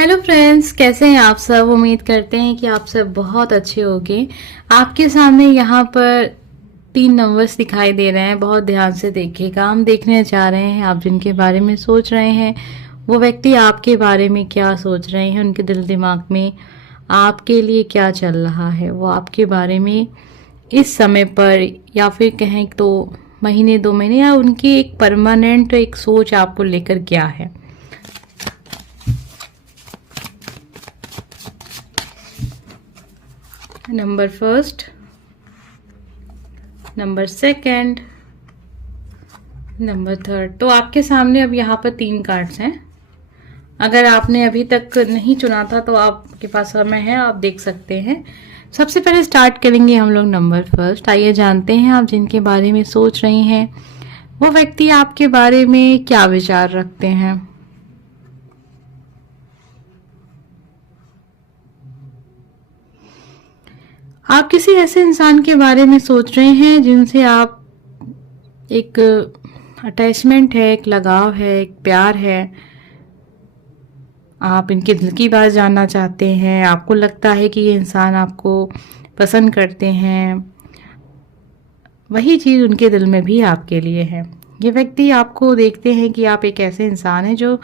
Hello friends, कैसे हैं आप सब। उम्मीद करते हैं कि आप सब बहुत अच्छे होंगे। आपके सामने यहाँ पर 3 नंबर्स दिखाई दे रहे हैं। बहुत ध्यान से देखिएगा। हम देखने जा रहे हैं आप जिनके बारे में सोच रहे हैं वो व्यक्ति आपके बारे में क्या सोच रहे हैं, उनके दिल दिमाग में आपके लिए क्या चल रहा है, वो आपके बारे में इस समय पर या फिर कहें तो महीने 2 महीने या उनकी एक परमानेंट एक सोच आपको लेकर क्या है। Number first, number second, number third. तो आपके सामने अब यहाँ पर 3 कार्ड्स हैं। अगर आपने अभी तक नहीं चुना था तो आपके पास समय है, आप देख सकते हैं। सबसे पहले स्टार्ट करेंगे हम लोग नंबर फर्स्ट। आइए जानते हैं आप जिनके बारे में सोच रही हैं वो व्यक्ति आपके बारे में क्या विचार रखते हैं। आप किसी ऐसे इंसान के बारे में सोच रहे हैं जिनसे आप एक अटैचमेंट है, एक लगाव है, एक प्यार है। आप इनके दिल की बात जानना चाहते हैं। आपको लगता है कि ये इंसान आपको पसंद करते हैं। वही चीज़ उनके दिल में भी आपके लिए है। ये व्यक्ति आपको देखते हैं कि आप एक ऐसे इंसान हैं जो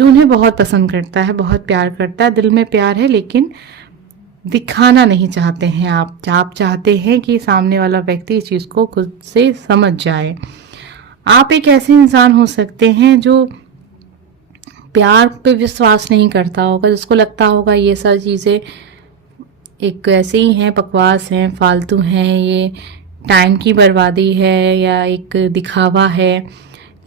उन्हें बहुत पसंद करता है, बहुत प्यार करता है। दिल में प्यार है लेकिन दिखाना नहीं चाहते हैं। आप चाहते हैं कि सामने वाला व्यक्ति इस चीज़ को खुद से समझ जाए। आप एक ऐसे इंसान हो सकते हैं जो प्यार पे विश्वास नहीं करता होगा, जिसको लगता होगा ये सब चीज़ें एक ऐसे ही हैं, बकवास हैं, फालतू हैं, ये टाइम की बर्बादी है या एक दिखावा है।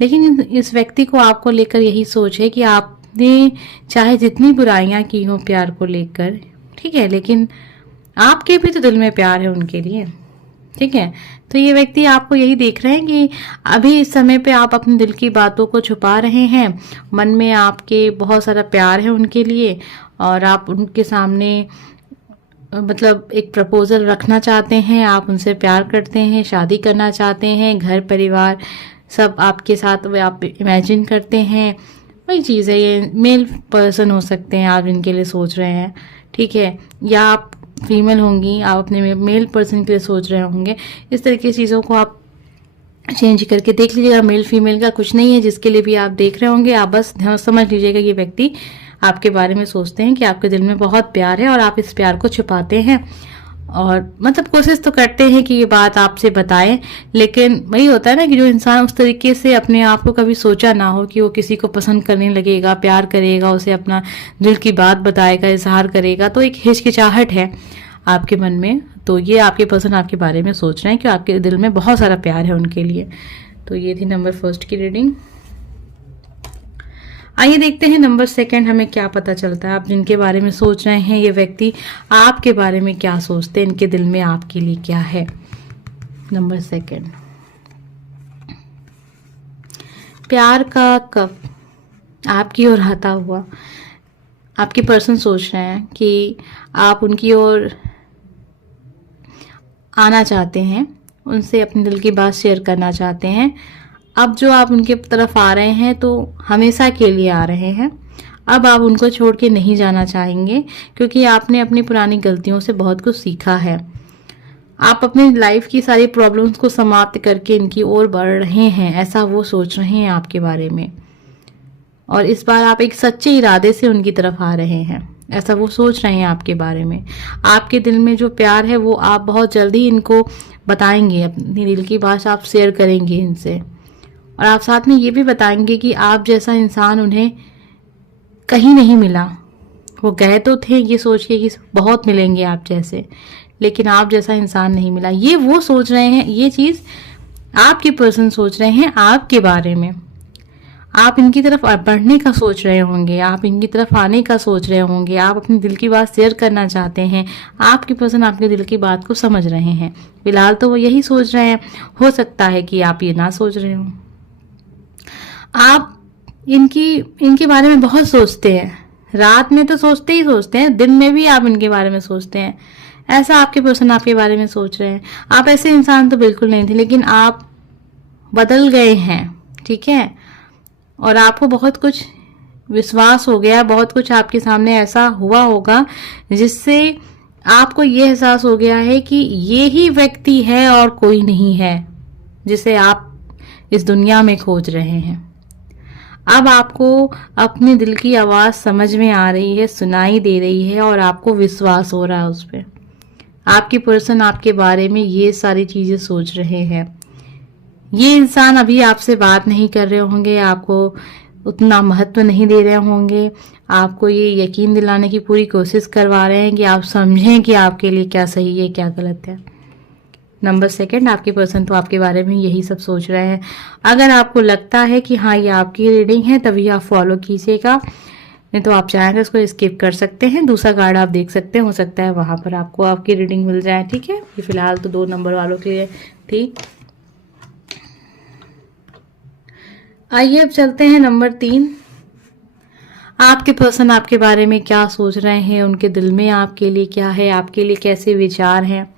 लेकिन इस व्यक्ति को आपको लेकर यही सोच है कि आपने चाहे जितनी बुराइयां की हों प्यार को लेकर, ठीक है, लेकिन आपके भी तो दिल में प्यार है उनके लिए, ठीक है। तो ये व्यक्ति आपको यही देख रहे हैं कि अभी इस समय पे आप अपने दिल की बातों को छुपा रहे हैं। मन में आपके बहुत सारा प्यार है उनके लिए और आप उनके सामने मतलब एक प्रपोजल रखना चाहते हैं। आप उनसे प्यार करते हैं, शादी करना चाहते हैं, घर परिवार सब आपके साथ आप इमेजिन करते हैं। वही चीज़ है। ये मेल पर्सन हो सकते हैं आप इनके लिए सोच रहे हैं, ठीक है, या आप फीमेल होंगी, आप अपने मेल पर्सन के लिए सोच रहे होंगे। इस तरह की चीज़ों को आप चेंज करके देख लीजिएगा। मेल फीमेल का कुछ नहीं है जिसके लिए भी आप देख रहे होंगे। आप बस समझ लीजिएगा ये व्यक्ति आपके बारे में सोचते हैं कि आपके दिल में बहुत प्यार है और आप इस प्यार को छुपाते हैं और मतलब कोशिश तो करते हैं कि ये बात आपसे बताएं। लेकिन वही होता है ना कि जो इंसान उस तरीके से अपने आप को कभी सोचा ना हो कि वो किसी को पसंद करने लगेगा, प्यार करेगा, उसे अपना दिल की बात बताएगा, इजहार करेगा, तो एक हिचकिचाहट है आपके मन में। तो ये आपके पर्सन आपके बारे में सोच रहे हैं कि आपके दिल में बहुत सारा प्यार है उनके लिए। तो ये थी नंबर फर्स्ट की रीडिंग। आइए देखते हैं नंबर सेकंड हमें क्या पता चलता है। आप जिनके बारे में सोच रहे हैं ये व्यक्ति आपके बारे में क्या सोचते हैं, इनके दिल में आपके लिए क्या है। नंबर सेकंड, प्यार का कप आपकी ओर आता हुआ। आपके पर्सन सोच रहे हैं कि आप उनकी ओर आना चाहते हैं, उनसे अपने दिल की बात शेयर करना चाहते हैं। अब जो आप उनके तरफ आ रहे हैं तो हमेशा के लिए आ रहे हैं। अब आप उनको छोड़ के नहीं जाना चाहेंगे क्योंकि आपने अपनी पुरानी गलतियों से बहुत कुछ सीखा है। आप अपनी लाइफ की सारी प्रॉब्लम्स को समाप्त करके इनकी ओर बढ़ रहे हैं, ऐसा वो सोच रहे हैं आपके बारे में। और इस बार आप एक सच्चे इरादे से उनकी तरफ आ रहे हैं, ऐसा वो सोच रहे हैं आपके बारे में। आपके दिल में जो प्यार है वो आप बहुत जल्दी इनको बताएंगे, अपनी दिल की बात आप शेयर करेंगे इनसे। और आप साथ में ये भी बताएंगे कि आप जैसा इंसान उन्हें कहीं नहीं मिला। वो गए तो थे ये सोच के कि बहुत मिलेंगे आप जैसे, लेकिन आप जैसा इंसान नहीं मिला। ये वो सोच रहे हैं, ये चीज़ आपके पर्सन सोच रहे हैं आपके बारे में। आप इनकी तरफ बढ़ने का सोच रहे होंगे, आप इनकी तरफ आने का सोच रहे होंगे, आप अपने दिल की बात शेयर करना चाहते हैं। आपके पर्सन आपके दिल की बात को समझ रहे हैं। फिलहाल तो वो यही सोच रहे हैं, हो सकता है कि आप ये ना सोच रहे हो। आप इनके बारे में बहुत सोचते हैं। रात में तो सोचते ही सोचते हैं, दिन में भी आप इनके बारे में सोचते हैं। ऐसा आपके पर्सन आपके बारे में सोच रहे हैं। आप ऐसे इंसान तो बिल्कुल नहीं थे, लेकिन आप बदल गए हैं, ठीक है। और आपको बहुत कुछ विश्वास हो गया, बहुत कुछ आपके सामने ऐसा हुआ होगा जिससे आपको ये एहसास हो गया है कि ये ही व्यक्ति है और कोई नहीं है जिसे आप इस दुनिया में खोज रहे हैं। अब आपको अपने दिल की आवाज समझ में आ रही है, सुनाई दे रही है और आपको विश्वास हो रहा है उस पर। आपकी पर्सन आपके बारे में ये सारी चीजें सोच रहे हैं। ये इंसान अभी आपसे बात नहीं कर रहे होंगे, आपको उतना महत्व नहीं दे रहे होंगे, आपको ये यकीन दिलाने की पूरी कोशिश करवा रहे हैं कि आप समझें कि आपके लिए क्या सही है क्या गलत है। नंबर 2, आपकी पर्सन तो आपके बारे में यही सब सोच रहे हैं। अगर आपको लगता है कि हाँ ये आपकी रीडिंग है तभी आप फॉलो कीजिएगा, नहीं तो आप चाहें तो इसको स्किप कर सकते हैं। दूसरा कार्ड आप देख सकते हैं, हो सकता है वहां पर आपको आपकी रीडिंग मिल जाए। ठीक है, ये फिलहाल तो 2 नंबर वालों के लिए थी। आइए अब चलते हैं नंबर 3। आपके पर्सन आपके बारे में क्या सोच रहे हैं, उनके दिल में आपके लिए क्या है, आपके लिए कैसे विचार हैं।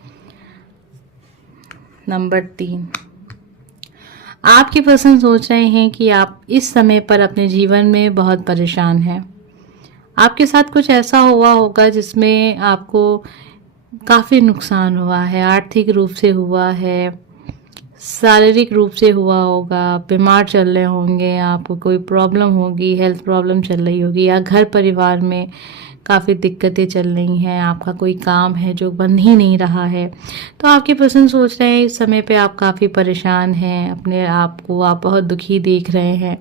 नंबर 3, आपके पर्सन सोच रहे हैं कि आप इस समय पर अपने जीवन में बहुत परेशान हैं। आपके साथ कुछ ऐसा हुआ होगा जिसमें आपको काफ़ी नुकसान हुआ है, आर्थिक रूप से हुआ है, शारीरिक रूप से हुआ होगा, बीमार चल रहे होंगे, आपको कोई प्रॉब्लम होगी, हेल्थ प्रॉब्लम चल रही होगी, या घर परिवार में काफ़ी दिक्कतें चल रही हैं, आपका कोई काम है जो बन ही नहीं रहा है। तो आपके पर्सन सोच रहे हैं इस समय पे आप काफ़ी परेशान हैं, अपने आप को आप बहुत दुखी देख रहे हैं,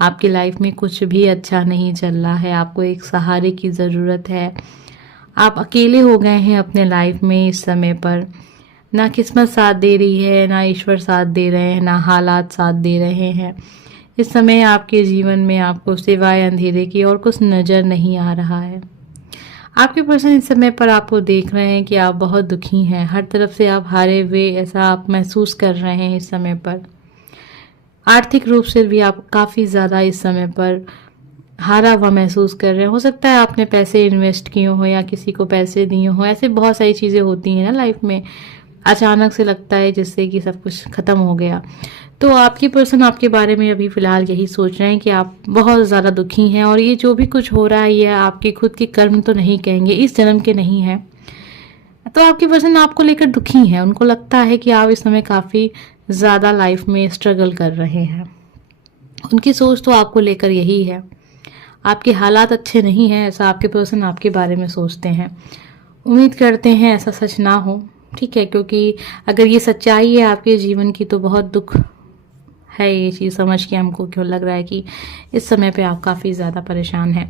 आपकी लाइफ में कुछ भी अच्छा नहीं चल रहा है, आपको एक सहारे की ज़रूरत है, आप अकेले हो गए हैं अपने लाइफ में इस समय पर। ना किस्मत साथ दे रही है, ना ईश्वर साथ दे रहे हैं, ना हालात साथ दे रहे हैं। इस समय आपके जीवन में आपको सिवाय अंधेरे की और कुछ नज़र नहीं आ रहा है। आपके पर्सन इस समय पर आपको देख रहे हैं कि आप बहुत दुखी हैं, हर तरफ से आप हारे हुए ऐसा आप महसूस कर रहे हैं इस समय पर। आर्थिक रूप से भी आप काफ़ी ज़्यादा इस समय पर हारा हुआ महसूस कर रहे हैं। हो सकता है आपने पैसे इन्वेस्ट किए हो या किसी को पैसे दिए हो, ऐसे बहुत सारी चीज़ें होती हैं ना लाइफ में, अचानक से लगता है जिससे कि सब कुछ खत्म हो गया। तो आपकी पर्सन आपके बारे में अभी फिलहाल यही सोच रहे हैं कि आप बहुत ज़्यादा दुखी हैं और ये जो भी कुछ हो रहा है ये आपके खुद के कर्म तो नहीं कहेंगे, इस जन्म के नहीं है। तो आपकी पर्सन आपको लेकर दुखी है, उनको लगता है कि आप इस समय काफ़ी ज़्यादा लाइफ में स्ट्रगल कर रहे हैं। उनकी सोच तो आपको लेकर यही है, आपके हालात अच्छे नहीं हैं, ऐसा आपके पर्सन आपके बारे में सोचते हैं। उम्मीद करते हैं ऐसा सच ना हो, ठीक है, क्योंकि अगर ये सच्चाई है आपके जीवन की तो बहुत दुख है ये चीज़ समझ के हमको क्यों लग रहा है कि इस समय पे आप काफ़ी ज़्यादा परेशान हैं।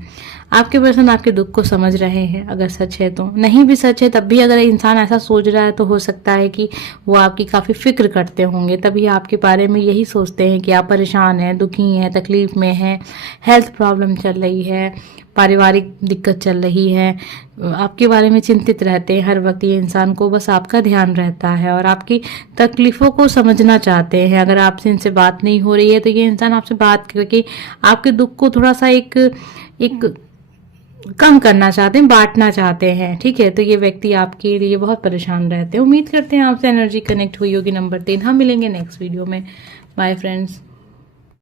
आपके पर्सन आपके दुख को समझ रहे हैं, अगर सच है तो, नहीं भी सच है तब भी अगर इंसान ऐसा सोच रहा है तो हो सकता है कि वो आपकी काफ़ी फिक्र करते होंगे, तभी आपके बारे में यही सोचते हैं कि आप परेशान हैं, दुखी हैं, तकलीफ में हैं, हेल्थ प्रॉब्लम चल रही है, पारिवारिक दिक्कत चल रही है, आपके बारे में चिंतित रहते हैं हर वक्त। ये इंसान को बस आपका ध्यान रहता है और आपकी तकलीफ़ों को समझना चाहते हैं। अगर आपसे इनसे बात नहीं हो रही है तो ये इंसान आपसे बात करके आपके दुख को थोड़ा सा एक कम करना चाहते हैं, बांटना चाहते हैं, ठीक है। तो ये व्यक्ति आपके लिए बहुत परेशान रहते हैं। उम्मीद करते हैं आपसे एनर्जी कनेक्ट हुई होगी। नंबर 3, हम मिलेंगे नेक्स्ट वीडियो में। Bye friends.